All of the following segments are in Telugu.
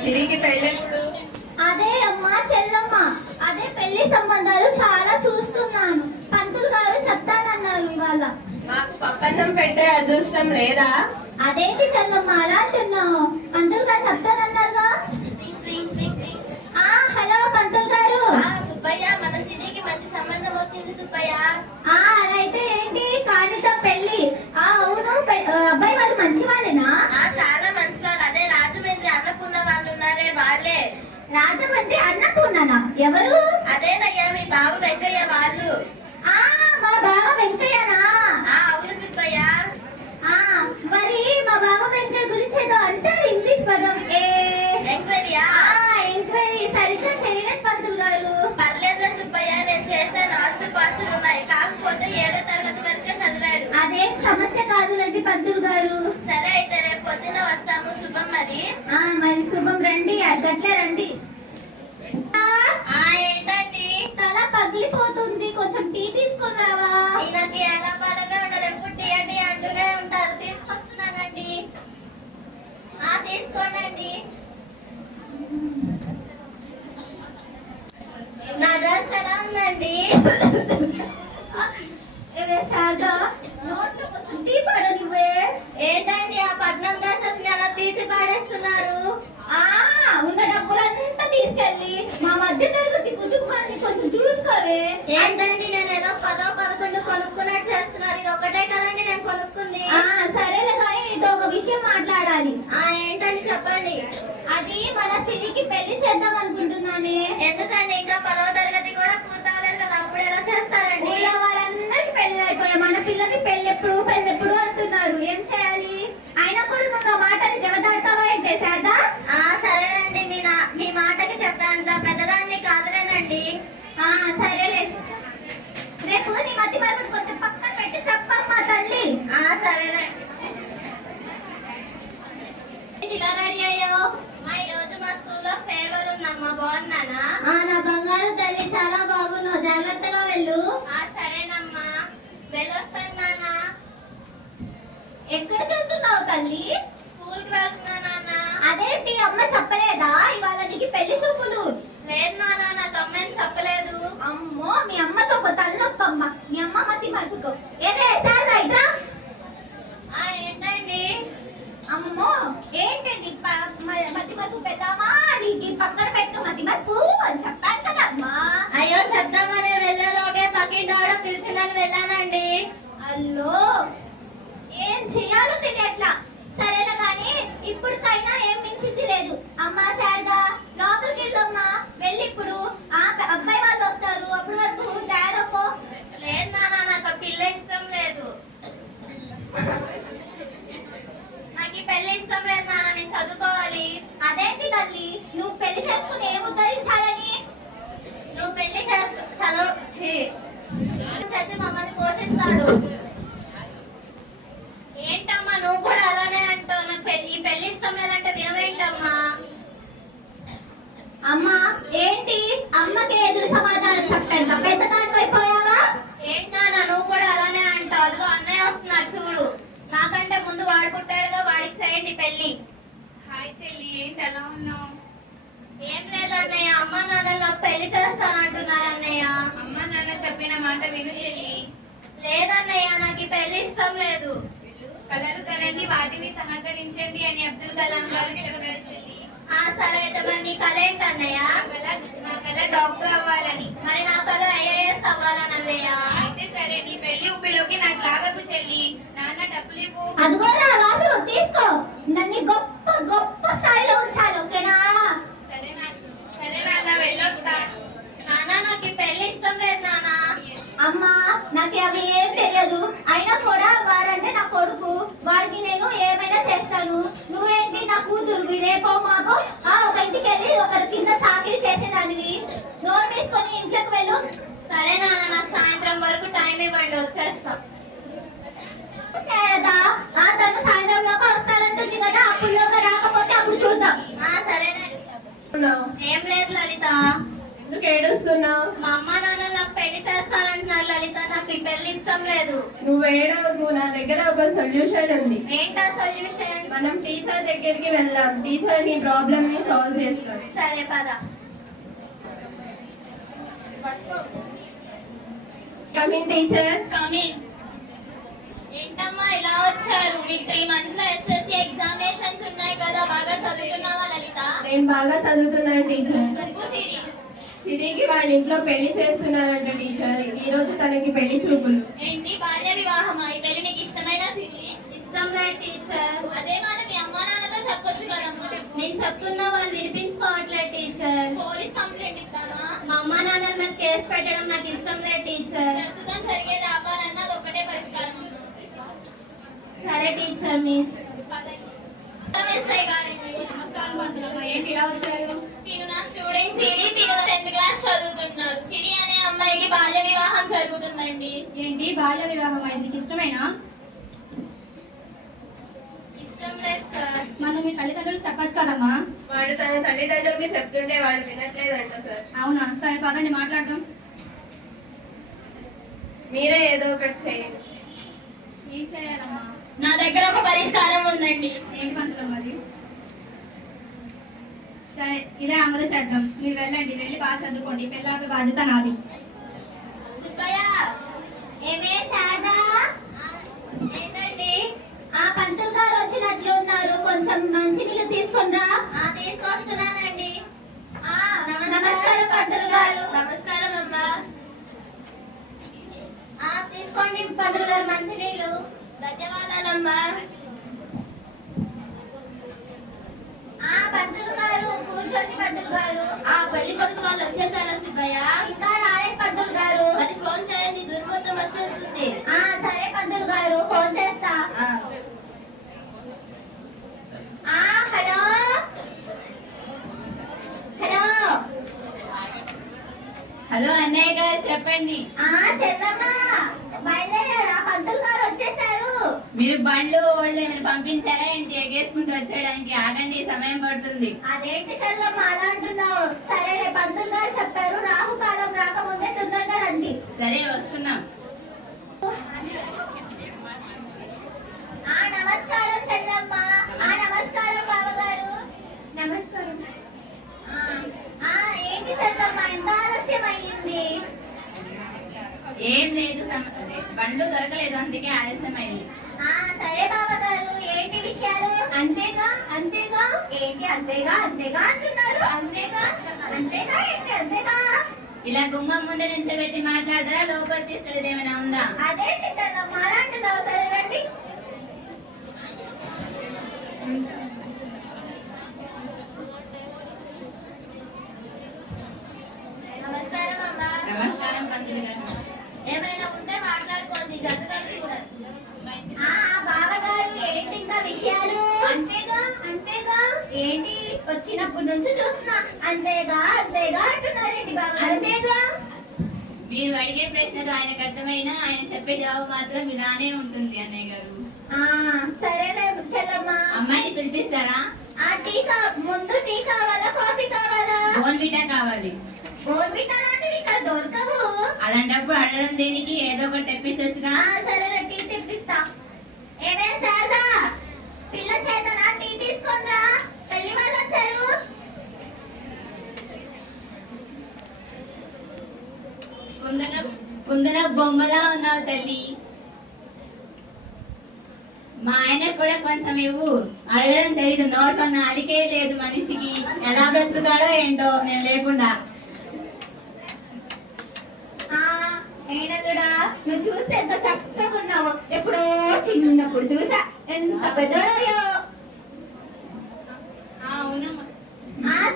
సిరికి పెళ్ళి అదే అమ్మా చెల్లమ్మ, అదే పెళ్లి సంబంధాలు చాలా చూస్తున్నాను. పంతులు గారు చెప్తానన్నారు ఇవాళ. మాకు పక్కన్నం పెట్టే అదృష్టం లేదా? అదేంటి చెల్లమ్మ అలా అంటున్నావు? పంతులు గారు చెప్తానన్నారుగా. హలో పంతులు గారు. సుబ్బయ్య, మన సిరికి మంచి సంబంధం వచ్చింది సుబ్బయ్య. అదైతే ఏంటి కానితో పెళ్లి? అవును, అబ్బాయి వాళ్ళు మంచి వాళ్ళేనా? చాలా మంచి వాళ్ళు. అదే రాజమండ్రి అన్నపూర్ణ వాళ్ళు ఉన్నారే వాళ్ళే. రాజమండ్రి అన్నపూర్ణనా? ఎవరు? అదేనయ్యా మీ బాబు వెంకయ్య వాళ్ళు. మా బావ వెంకయ్యనా? అవును సుబ్బయ్య. మరి మా బావ వెంకయ్య గురించి ఏదో అంటారు ఇంగ్లీష్ పదం. ఎంక్వైరీయా? ఎంక్వైరీ సరిగ్గా చేయలేదు పంతులు గారు. పర్లేదులే సుబ్బయ్య, నేను చేశాను. ఆస్తులు పాస్తులు ఉన్నాయి. కాకపోతే 7వ తరగతి వరకే చదివాడు. అదే సమస్య కాదులండి పంతులు గారు. సరే అయితే రేపు పొద్దున వస్తాము. శుభం మరి. మరి శుభం, రండి. గట్లే రండి. ఏంటండి? తల పగిలిపోతుంది, కొంచెం టీ తీసుకొని రావా? ఈయనకి ఎలా పాలమే ఉండదు, ఎప్పుడు టీ అని అంటూనే ఉంటారు. తీసుకొస్తున్నానండి. తీసుకోండి. నా డ్రెస్ ఎలా ఉందండి? కొంచెం టీ పడనివే. ఏంటండి ఆ పట్నం డ్రెస్సెస్ ఎలా తీసి పాడేస్తున్నారు? ఉన్న డబ్బులంతా తీసుకెళ్ళి మా మధ్య తరగతి కుటుంబాన్ని కొంచెం చూసుకోవే. ఏంటండి నేను ఏదో 10, 11 కొనుక్కున్నట్టు చేస్తున్నారు. ఇది ఒకటే కదండి నేను కొనుక్కుంది. సరేలే కానీ నీతో ఒక విషయం మాట్లాడాలి. ఏంటని చెప్పండి. అది మన సిరికి పెళ్లి చేద్దాం అనుకుంటున్నానే. ఎందుకండి? ఇంకా 10వ తరగతి కూడా పూర్తవలేదు కదా, అప్పుడు ఎలా చేస్తారండి? వాళ్ళందరికి పెళ్లి అయిపోయా, మన పిల్లకి పెళ్ళెప్పుడు అంటున్నారు. ఏం చేయాలి? అయినా కూడా నువ్వు మాటని జవదాడతావా ఏంటే శారదా? సరేనండి, మీ మాటకి చెప్పాను. పెద్దదాన్ని కాదులేనండి. సరేలే, రేపు నీ మధ్య మరొకటి కొంచెం పక్కన పెట్టి చెప్పమ్మా తల్లి. సరేనండి. ఇలా రెడీ అయ్యావు? ఈ రోజు మా స్కూల్లో ఫేర్వెల్ ఉందమ్మా. బాగున్నానా? నా బంగారు తల్లి, చాలా బాగున్నావు. జాగ్రత్తగా వెళ్ళు. సరేనమ్మా, వెళ్ళొస్తాను నాన్న. ఎక్కడికి వెళ్తున్నావు తల్లి? స్కూల్ కి వెళ్తున్నా నాన్న. అదేంటి అమ్మ చెప్పలేదా ఇవాళ నీకు పెళ్లి చూపులు? లేదు నాన్న, నాకు అమ్మని చెప్పలేదు. అమ్మో, మీ అమ్మతో ఒక తలనొప్పమ్మ. మీ అమ్మ మతి మరుపుతో. ఏదే శారదా ఇట్రా. ఏంటండి? అమ్మో, ఏంటండి మతి మరుపు పెళ్ళామా? నీకు పక్కన పెట్టు మతి మరుపు అని చెప్పాను కదా అమ్మా. అయ్యో, చెప్తామని వెళ్ళేలోగే పక్కింటి ఆవిడ పిలిచిందని వెళ్ళానండి. అల్లో, ఏం చేయాలో తెలియట్లా. సరేనా గాని ఇప్పటికైనా ఏం మించింది లేదు. అమ్మా శారదా, లోపలికి వెళ్ళమ్మా. వెళ్ళి ఇప్పుడు అబ్బాయి వాళ్ళు వస్తారు, అప్పటి వరకు తయారమ్మో. లేదు నాన్న, నాకు ఆ పిల్ల ఇష్టం లేదు. నాకు ఈ పెళ్లి ఇష్టం లేదు నాన్న, నేను చదువుకోవాలి. అదేంటి తల్లి, నువ్వు పెళ్లి చేసుకుని ఏం ఉద్ధరించాలని? నువ్వు పెళ్లి చేసి మమ్మల్ని పోషిస్తాడు. ఏంటమ్మా నువ్వు కూడా అలానే అంటావు? నాకు ఈ పెళ్లి ఇష్టం లేదంటే వినవేంటమ్మా? అమ్మా ఏంటి, అమ్మకి ఎదురు సమాధానం చెప్పాను. పెద్దదాన్ని అయిపోయావా? ఏంటన్నా నువ్వు కూడా అలానే అంటావు? అదిగో అన్నయ్య వస్తున్నాడు చూడు. నాకంటే ముందు వాడు పుట్టాడుగా, వాడికి చేయండి పెళ్లి. హాయ్ చెల్లి, ఏంటి ఎలా ఉన్నావు? ఏం లేదు అన్నయ్య, అమ్మ నాన్నలు నాకు పెళ్లి చేస్తానంటున్నారు అన్నయ్య. అమ్మ నాన్న చెప్పిన మాట విను చెల్లి. లేదన్నయ్య, నాకు ఈ పెళ్లి ఇష్టం లేదు. కలలు కనండి, వాటిని సహకరించండి అని అబ్దుల్ కలాం గారు చెప్పారు చెల్లి. సరే అయితే మరి నీ కళ ఏంటన్నయ్య? నా కళ డాక్టర్ అవ్వాలని. మరి నా కళ ఐఏఎస్ అవ్వాలని అన్నయ్య. అయితే సరే, నీ పెళ్లి ఊపిలోకి నాకు లాగకు చెల్లి. నాన్న డబ్బులు ఇవ్వు. అదిగోరా రాదు, తీసుకో. నన్ను గొప్ప గొప్ప స్థాయిలో ఉంచాలి, ఓకేనా? సరే నాన్న, వెళ్ళొస్తా. నాన్న నాకు ఈ పెళ్లి ఇష్టం లేదు నాన్న. అమ్మా, నాకు అవి ఏం తెలియదు. అయినా కూడా వాడంటే నా కొడుకు, వాడికి నేను ఏమైనా చేస్తాను. నువ్వేంటి నా కూతురు, రేపో మాకో ఒక ఇంటికి వెళ్ళి ఒకరి కింద చాకరీ చేసేదానివి. నోరు వేసుకొని ఇంట్లోకి వెళ్ళు. సరే నాన్న, నాకు సాయంత్రం వరకు టైం ఇవ్వండి, వచ్చేస్తా. తను సాయంత్రంలోకి వస్తారంటుంది కదా, అప్పుడులోగా రాకపోతే అప్పుడు చూద్దాం. సరేనే. ఏం లేదు లలిత. ఎందుకు ఏడుస్తున్నావు? మా అమ్మ నాన్నలు నాకు పెళ్లి చేస్తానంటున్నారు లలిత. నాకు ఈ పెళ్లి ఇష్టం లేదు. నువ్వు ఏడవకు, నా దగ్గర ఒక సొల్యూషన్ ఉంది. ఏంటా సొల్యూషన్? మనం టీచర్ దగ్గరికి వెళ్దాం. టీచర్ నీ ప్రాబ్లమ్ ని సాల్వ్ చేస్తాడు. సరే పద. Coming teacher. కమింగ్. ఏంటమ్మా ఇలా వచ్చారు? మీకు 3 months లో ఎస్ఎస్సి ఎగ్జామినేషన్స్ ఉన్నాయి కదా, బాగా చదువుతున్నావా లలిత? నేను బాగా చదువుతున్నాను టీచర్. నువ్వు సిరి. సిరికి వాళ్ళ ఇంట్లో పెళ్లి చేస్తున్నారంట టీచర్. ఈ రోజు తనకి పెళ్లి చూపులు. ఏంటి బాల్య వివాహమా? ఈ పెళ్లి నీకు ఇష్టమైనా సిరి? ఇష్టం లేదు టీచర్. అదే మాట మీ అమ్మా నాన్నతో చెప్పొచ్చు కదమ్మా. నేను చెప్తున్నా, వాళ్ళు వినిపించుకోవట్లేదు టీచర్. పోలీస్ కంప్లైంట్ ఇద్దామా? మా అమ్మా నాన్నల మీద కేసు పెట్టడం నాకు ఇష్టం లేదు టీచర్. ప్రస్తుతం జరిగేది ఆపాలన్నా అది ఒకటే పరిష్కారం. సరే టీచర్ మిస్. నమస్కారం పంతులు గారు. ఏంటి ఇలా వచ్చారు? తిను నా స్టూడెంట్ సిరి. తిను 10th క్లాస్ చదువుతున్నారు. సిరి అనే అమ్మాయికి బాల్య వివాహం జరుగుతుందండి. ఏంటి బాల్య వివాహం అయింది? నీకు ఇష్టమేనా? ఇష్టం లేదు సార్. మనం మీ తల్లిదండ్రులు చెప్పచ్చు కదమ్మా. వాడు తన తల్లిదండ్రులకి చెప్తుంటే వాడు వినట్లేదంట సార్. అవునా? సరే పదండి మాట్లాడదాం. మీరే ఏదో ఒకటి చేయండి. ఏం చేయాలమ్మా? నా దగ్గర ఒక పరిష్కారం ఉందండి. ఏంటి పంతులు మరి? సరే ఇదే అమలు చేద్దాం. మీరు వెళ్ళండి, వెళ్ళి బాగా చదువుకోండి. పెళ్ళాక బాధ్యత నాది. సుబ్బయ్య. ఏమే శారదా? ఏంటండి? ఆ పంతులు గారు వచ్చినట్లు ఉన్నారు. కొంచెం మంచినీళ్ళు తీసుకునిరా. తీసుకొస్తున్నానండి. నమస్కారం పంతులు గారు. నమస్కారం అమ్మా. తీసుకోండి పంతులు గారు మంచినీళ్ళు. ధన్యవాదాలమ్మా. పంతులు గారు కూర్చోండి. పంతులు గారు, పెళ్లి కొడుకు వాళ్ళు వచ్చేసారా సుబ్బయ్య? ఇంకా రాలేదు పంతులు గారు. మరి ఫోన్ చేయండి, దుర్ముహూర్తం వచ్చేస్తుంది. సరే పంతులు గారు, ఫోన్ చేస్తా. Hello hello. హలో అన్నయ్య గారు, చెప్పండి. చెల్లమ్మా బయలుదేరారా? పంతులు గారు వచ్చేసారు. మీరు బండ్లు వాళ్ళు ఏమైనా పంపించారా ఏంటి? ఎగేసుకుంటూ వచ్చేయడానికి? ఆగండి, సమయం పడుతుంది. అదేంటి చెల్లమ్మా అలా అంటున్నావు? సరే పంతులు గారు చెప్పారు, రాహుకాలం రాకముందే తొందరగా రండి. సరే వస్తున్నాం. నమస్కారం చెల్లమ్మ. నమస్కారం బావగారు. నమస్కారం. ఏంటి చెల్లమ్మ ఎంత ఆలస్యం అయ్యింది? ఏం లేదు, బండ్లు దొరకలేదు, అందుకే ఆలస్యం అయింది. సరే బావగారు, ఏంటి విషయాలు? అంతేగా అంతేగా. ఏంటి అంతేగా అంతేగా అంటున్నారు? అంతేగా అంతేగా ఏంటి అంతేగా? ఇలా గుమ్మం ముందు నుంచోబెట్టి మాట్లాడతారా? లోపల తీసుకెళ్ళేది ఏమైనా ఉందా? అదేంటి చెల్లమ్మ అలా అంటున్నావు? సరే రండి. నమస్కారం అమ్మా. నమస్కారం పంతులు గారు. ఏమైనా ఉంటే మాట్లాడుకోండి, జతగారు చూడాలి. బావగారు ఏంటి ఇంకా విషయాలు? అంతేగా అంతేగా. ఏంటి వచ్చినప్పటి నుంచి చూస్తున్నా అంతేగా అంతేగా అంటున్నారేంటి బావగారు? అంతేగా. మీరు అడిగే ప్రశ్నలు ఆయనకు అర్థమైనా ఆయన చెప్పే జవాబు మాత్రం ఇలానే ఉంటుంది అన్నయ్య గారు. సరేలే చెల్లమ్మా. అమ్మాయిని పిలిపిస్తారా? ముందు టీ కావాలా కాఫీ కావాలా? బోర్న్విటా కావాలి. బోర్న్విటా లాంటివి ఇక్కడ దొరకవు. అలాంటప్పుడు అడగడం దేనికి? ఏదో ఒకటి తెప్పించొచ్చుగా. సరేలే టీ తెప్పిస్తా. ఏమే శారదా, పిల్ల చేతనా టీ తీసుకొనిరా, పెళ్లి వాళ్ళు వచ్చారు. కుందన బొమ్మలా ఉన్నావు తల్లి. మా ఆయన కూడా కొంచెం ఇవ్వు. అడగడం తెలీదు, నోట్లో నాలికే లేదు మనిషికి. ఎలా బ్రతుకుతాడో ఏంటో నేను లేకుండా. ఏనల్లుడా, నువ్వు చూస్తే ఎంత చక్కగా ఉన్నావు. ఎప్పుడో చిన్నప్పుడు చూసా, ఎంత పెద్దోడయ్యో.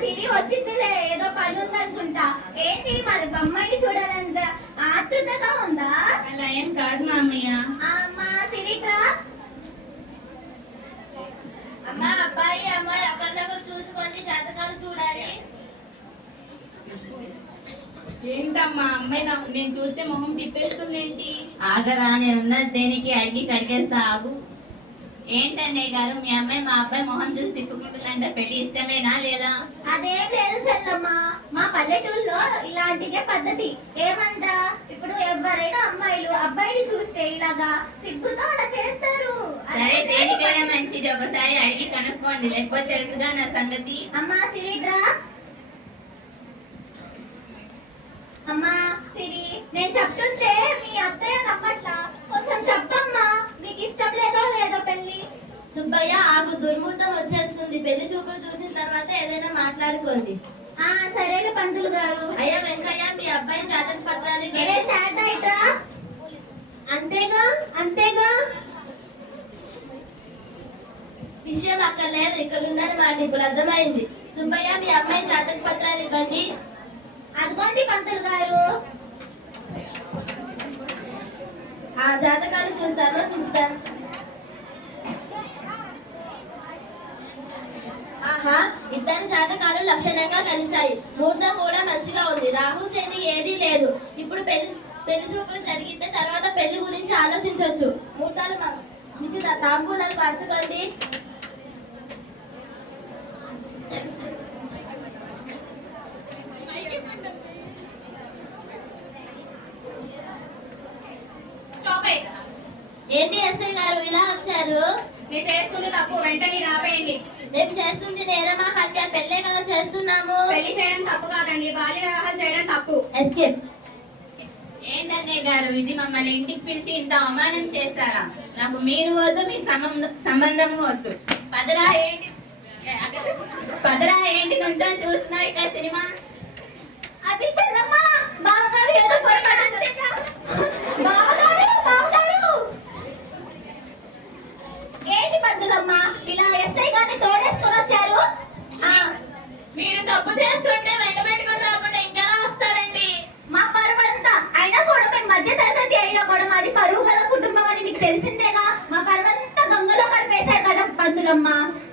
సిరి వచ్చిందిలే, ఏదో పని ఉందనుకుంటా. ఏంటి మరి అమ్మాయిని చూడాలంత ఆతృతగా ఉందా? అలా ఏం కాదు మా అమ్మయ్య. అమ్మా సిరిట్రా. అమ్మా అబ్బాయి అమ్మాయి ఒకరినొకరు చూసుకోండి, జాతకాలు చూడాలి. ఏంటమ్మా అమ్మాయి నేను చూస్తే మొహం తిప్పేస్తుంది ఏంటి? ఆగరా, నేనున్నది దేనికి? అడిగి కడిగేస్తా, ఆగు. ఏంటన్నయ్య గారు, మీ అమ్మాయి మా అబ్బాయి మొహం చూసి తిప్పుకుంటుందంటే పెళ్లి ఇష్టమేనా లేదా? అదేం లేదు చెల్లమ్మ, మా పల్లెటూరులో ఇలాంటిదే పద్ధతి. ఏమంట, ఇప్పుడు ఎవరైనా అమ్మాయిలు అబ్బాయిని చూస్తే ఇలాగా సిగ్గుతో అలా చేస్తారు. సరే, దేనికైనా మంచిది ఒకసారి అడిగి కనుక్కోండి, లేకపోతే తెలుసుగా నా సంగతి. అమ్మా సిరిడ్రా. అమ్మా సిరి, నేను చెప్తుంటే మీ అత్తయ్య నమ్మట్లా, కొంచెం చెప్పమ్మా. నీకు ఇష్టం లేదో లేదో పెళ్లి? సుబ్బయ్య, ఆకు దుర్ముహూర్తం వచ్చేస్తుంది. పెళ్లి చూపులు చూసిన తర్వాత ఏదైనా మాట్లాడుకోండి. సరేలే పంతులు గారు. అయ్యా వెంకయ్య, మీ అబ్బాయి జాతక పత్రాలు అంతేగా అంతేగా. విషయం అక్కడ లేదు, ఇక్కడ ఉందని మాట ఇప్పుడు అర్థమైంది. సుబ్బయ్య, మీ అమ్మాయి జాతక పత్రాలు ఇవ్వండి. అదిగోండి పంతులు గారు. ఆ జాతకాలు చూస్తాను. ఆహా, ఇద్దరు జాతకాలు లక్షణంగా కలిశాయి. ముహూర్తం కూడా మంచిగా ఉంది. రాహు శని ఏదీ లేదు. ఇప్పుడు పెళ్లి చూపులు జరిగితే తర్వాత పెళ్లి గురించి ఆలోచించవచ్చు. ముహూర్తాలు తాంబూలాలు పంచుకోండి. ఏంటి ఎస్ఐ గారు ఇలా వచ్చారు? మీరు చేస్తుంది తప్పు, వెంటనే ఆపేయండి. మేము చేస్తుంది నేరమా హత్య? పెళ్ళే కదా చేస్తున్నాము. పెళ్లి చేయడం తప్పు కాదండి, బాల్య వివాహాలు చేయడం తప్పు. ఎస్కేప్. ఏంటన్నయ్య గారు, ఇది మమ్మల్ని ఇంటికి పిలిచి ఇంత అవమానం చేశారా? నాకు మీరు వద్దు, మీ సంబంధము వద్దు. పదరా ఏంటి నుంచో చూస్తున్నావు ఇక్కడ సినిమా? అది చెల్లమ్మా, బావగారు ఏదో పొరపాటు చేశారు. బావగారు ఏంటి పంతులమ్మా, ఇలా ఎస్ఐ గారిని తోడేసుకొని వచ్చారు? మీరు తప్పు చేస్తుంటే వెంట పెట్టుకొని రాకుండా ఇంకెలా వస్తారండి? మా పరువు అంతా అయినా కూడా మేము మధ్య తరగతి అయినా కూడా మాది పరువు గల కుటుంబం అని మీకు తెలిసిందేగా. మా పరువు అంతా గంగలో కలిపేశారు కదా పంతులమ్మ.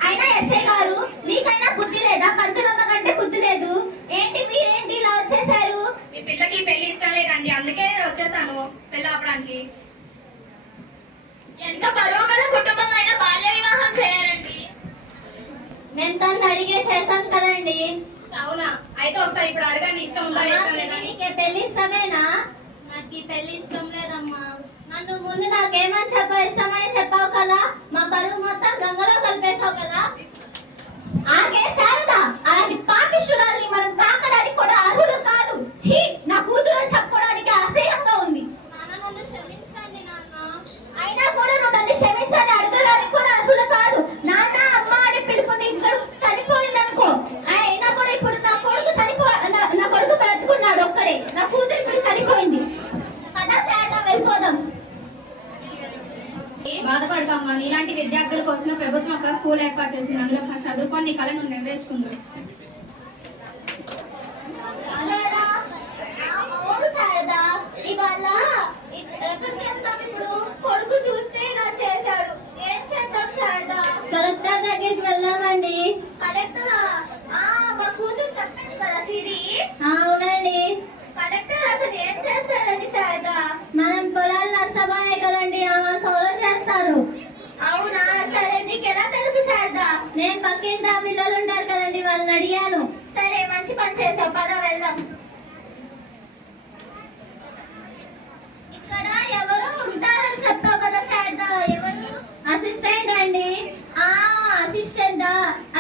అయినా ఎస్ఐ గారు, మీకైనా బుద్ధి లేదా? పంతులమ్మ కంటే బుద్ధి లేదు. ఏంటి మీరేంటి ఇలా వచ్చేసారు? మీ పిల్లకి పెళ్లి ఇష్టం లేదండి, అందుకే వచ్చేసాను పెళ్లి ఆపడానికి. ఎంత పరువు గల కుటుంబం అయినా బాల్య వివాహం చేయాలండి. మేము తను అడిగే చేశాం కదండి. అవునా, అయితే ఒకసారి ఇప్పుడు అడగండి, ఇష్టం ఉందా ఇష్టం లేదా అని. నీకే పెళ్లి ఇష్టమేనా? నాకు ఈ పెళ్లి ఇష్టం లేదమ్మా. నన్ను ముందు నాకేమని చెప్పావు? ఇష్టమని చెప్పావు కదా, మా పరువు మొత్తం గంగలో కలిపేశావు కదా. ఆగే శారదా, అలాంటి పాపిష్ఠురాల్ని మనం తాకడానికి కూడా అర్హులు కాదు. ఛీ, నా కూతురు అని చెప్పుకోవడానికి అసహ్యంగా ఉంది. నాన్న, నన్ను క్షమించండి నాన్న. అయినా కూడా నువ్వు నన్ను క్షమించని అడగడానికి కూడా అర్హులు కాదు. నాన్న అమ్మ అని పిలుపు నీకు చనిపోయిందనుకో. అయినా కూడా ఇప్పుడు నా కొడుకు బ్రతుకున్నాడు ఒక్కడే. నా కూతురు ఇప్పుడు చనిపోయింది. పదా శారదా, వెళ్ళిపోదాం. బాధపడతాం, ఇలాంటి విద్యార్థుల కోసం ప్రభుత్వం ఒక స్కూల్ ఏర్పాటు చేసింది. అందులో చదువుకొని నీ కళను నెరవేర్చుకుందాం. శారదా, అవును శారదా, ఇవాళ ఎక్కడికి వెళ్తాం ఇప్పుడు? కొడుకు చూస్తే ఇలా చేశాడు, ఏం చేద్దాం శారదా? కలెక్టర్ దగ్గరికి వెళ్దామండి. కలెక్టరా? మా కూతురు చెప్పింది కదా సిరి. అవునండి. కలెక్టర్ అసలు ఏం చేస్తారని శారదా? మనం పొలాలు నష్టపోయాయి కదండి, ఆమె సౌలం చేస్తారు. అవునా, సరే నీకెలా తెలుసు శారదా? నేను పక్కింటి ఆ పిల్లలు ఉంటారు కదండి, వాళ్ళని అడిగాను. సరే, మంచి పని చేసావు, పద వెళ్దాం. ఇక్కడ ఎవరు ఉంటారని చెప్పావు కదా శారదా, ఎవరు? అసిస్టెంట్ అండి.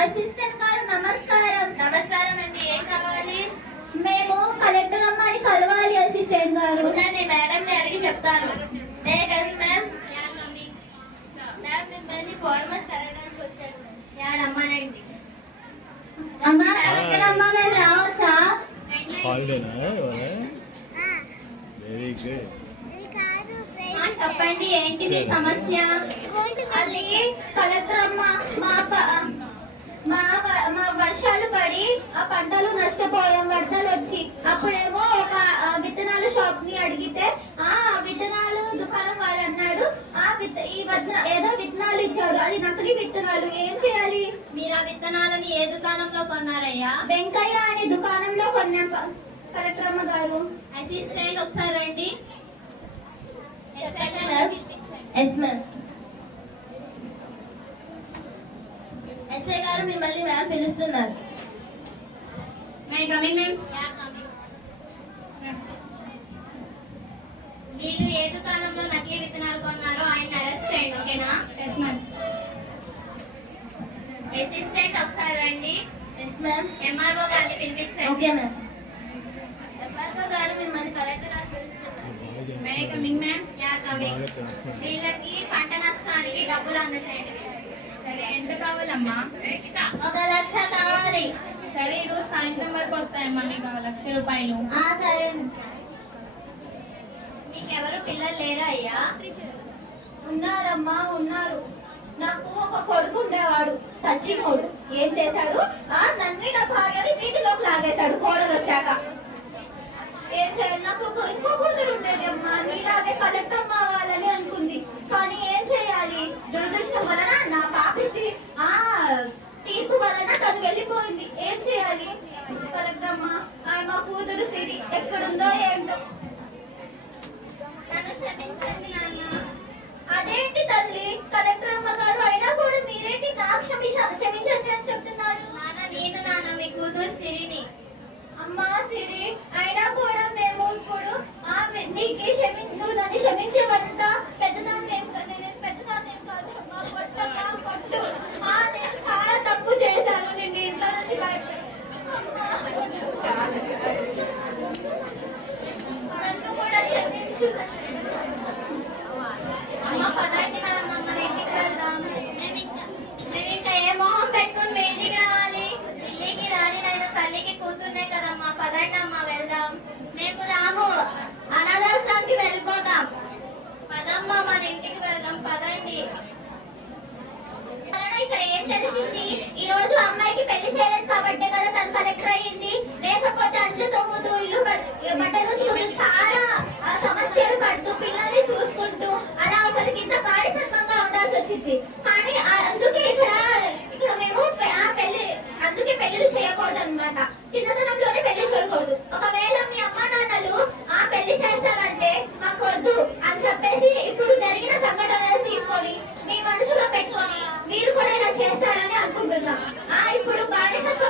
అసిస్టెంట్ గారు నమస్కారం. నమస్కారం అండి, ఏం కావాలి? మేము కలెక్టర్ అమ్మని కలవాలి అసిస్టెంట్ గారు. ఉండండి, మేడంని అడిగి చెప్తాను. మ్యామ్, మిమ్మల్ని ఫార్మర్స్ కలగడానికి వచ్చాడు. రమ్మనండి. అమ్మా, కలెక్టర్ అమ్మా, మేము రావచ్చా? హాలిడేనా ఇవాళ? Very good. చెప్పండి, ఏంటి మీ సమస్య? అది కలెక్టర్ అమ్మ, మా వర్షాలు పడి ఆ పంటలు నష్టపోయాం, వరదలు వచ్చి. అప్పుడేమో ఒక విత్తనాల షాప్ ని అడిగితే ఆ విత్తనాలు దుకాణం వాడు అన్నాడు ఏదో విత్తనాలు ఇచ్చాడు, అది నకిలీ విత్తనాలు. ఏం చేయాలి? మీరు ఆ విత్తనాలని ఏ దుకాణంలో కొన్నారయ్యా? వెంకయ్య అనే దుకాణంలో కొన్నాం కలెక్టర్ అమ్మ గారు. అసిస్టెంట్ ఒకసారి రండి. ఎస్ఐ గారు మిమ్మల్ని మ్యామ్ పిలుస్తున్నారు. May I come in, ma'am? Ma'am. MRO గారిని పిలిపించండి. Okay ma'am. ఎంఆర్ఓ గారు మిమ్మల్ని కలెక్టర్ గారు పిలుస్తున్నారు. May coming ma'am. Yeah coming. బాగా చేస్తున్నాడు. వీళ్ళకి పంట నష్టానికి డబ్బులు అందజేయండి. సరే ఎంత కావాలమ్మా? 1 లక్ష కావాలి. సరే ఈరోజు సాయంత్రం వరకు వస్తాయమ్మా మీకు 1 లక్ష రూపాయలు. సరే. మీకెవరు పిల్లలు లేరా అయ్యా? ఉన్నారమ్మా ఉన్నారు. నాకు ఒక కొడుకు ఉండేవాడు సచ్చినోడు. ఏం చేశాడు? నన్ను నా భార్యని వీధిలోకి లాగేశాడు కోడలు వచ్చాక. ఏం చేయాలి? నాకు ఇంకో కూతురు ఉండేది అమ్మా, నీలాగే కలెక్టర్ అవ్వాలని అనుకుంది. కానీ ఏం చేయాలి? దురదృష్టం వలన నా పాపిష్టి తీర్పు వలన తను వెళ్ళిపోయింది. ఏం చేయాలి? కలెక్టర్ అమ్మ, మా కూతురు సిరి ఎక్కడుందో ఏంటో. నన్ను క్షమించండి నాన్న. అదేంటి తల్లి, కలెక్టర్ అమ్మ గారు అయినా కూడా మీరేంటి నాకు క్షమించండి అని చెప్తున్నారు? నాన్న మీ కూతురు సిరిని. అమ్మా సిరి, అయినా కూడా మేము ఇప్పుడు నీకు నువ్వు నన్ను క్షమించేవంత పెద్దదాన్ని ఏం కాదు. నేను పెద్దదాన్ని ఏం కాదు అమ్మా. కొట్టమ్మా కొట్టు. నేను చాలా తప్పు చేశాను. నిన్ను ఇంట్లో నుంచి నన్ను కూడా క్షమించు. అమ్మ పదండి మన ఇంటికి వెళ్దాం. మేము ఇంకా ఏ మొహం పెట్టుకుని మీ ఇంటికి రావాలి? ఇల్లికి రాని నాయన తల్లికి కూతుర్నే కదమ్మా. పదండి అమ్మ వెళ్దాం. మేము రాము, అనాథాశ్రమానికి వెళ్ళిపోతాం. పదమ్మా మన ఇంటికి వెళ్దాం. పదండి. ఇక్కడ ఏం తెలిసింది? ఈ రోజు అమ్మాయికి పెళ్లి చేయలేదు కాబట్టి కదా తను కలెక్టర్ అయ్యింది. లేకపోతే అంట్లు తోముతూ ఇల్లు బట్టలు ఉతుకుతూ చాలా సమస్యలు పడుతూ పిల్లల్ని చూసుకుంటూ అలా ఒకరికి ఇంత పారిశ్రమంగా ఉండాల్సి వచ్చింది. కానీ అందుకే ఇక్కడ మేము అందుకే పెళ్లి చేయకూడదు అనమాట. చిన్నతనంలోనే పెళ్లి చేయకూడదు. ఒకవేళ మీ అమ్మా నాన్నలు పెళ్లి చేస్తారంటే మాకు వద్దు అని చెప్పేసి ఇప్పుడు జరిగిన సంఘటనలు తీసుకొని మీ మనసులో పెట్టుకొని మీరు కూడా ఇలా చేస్తారని అనుకుంటున్నాం. ఇప్పుడు బానిసత్వం